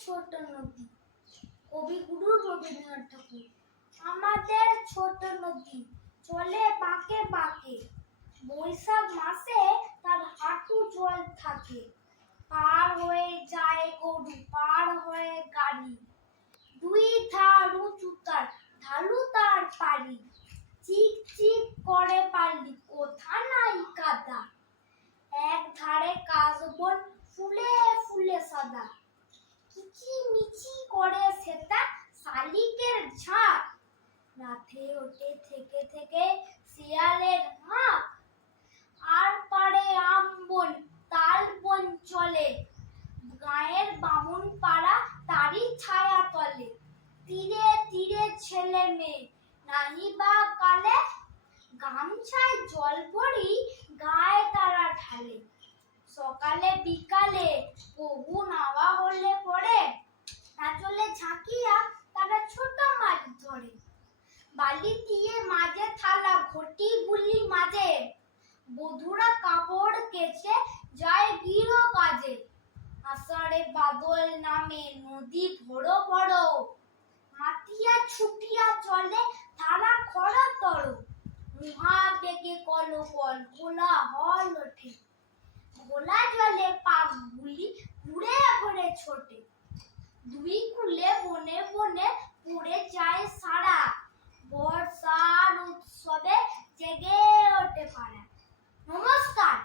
ছোট নদী। কবিগুরু রবীন্দ্রনাথ ঠাকুর। আমাদের ছোট নদী চলে বাঁকে বাঁকে, বৈশাখ মাসে তার হাঁটু জল থাকে। পার হয়ে যায় গরু, পার হয়ে গাড়ি, দুই ধার উঁচু তার, ঢালু তার পাড়ি। চিক চিক করে পারলি, কোথা নাই কাদা, এক ধারে কাশবন ফুলে ফুলে সাদা। কিচি মিচি করে সেটা শালিকের ঝাঁক, রাতে ওঠে থেকে থেকে শিয়ালের হাঁক। আর পারে আমবন তাল বন চলে, গায়ের বামুন পাড়া তারই ছায়া তলে। তীরে তীরে ছেলে মেয়ে নাহি বা কালে, গামছায় জল ভরি গায়ে তারা ঢালে। সকালে বিকালে বহু নাওয়া হলে পরে, আঁচলে ঝাঁকিয়া তারা ছোট মাছ ধরে। বালি দিয়ে মাঝে থালা, ঘটি গুলি মাঝে, বধুরা কাপড় কেচে যায় গৃহ কাজে। আষাঢ়ে বাদল নামে নদী ভোড়ো ভোড়ো, মাতিয়া ছুটিয়া চলে ধারা খরতর। মহা বেগে কলকল ঘোলা হল ওঠে, ঘোলা জলে পাকগুলি ঘুরে ঘুরে ছোটে। দুই কূলে বনে বনে পড়ে যায় সারা, বর্ষার উৎসবে জেগে ওঠে পাড়া। নমস্কার।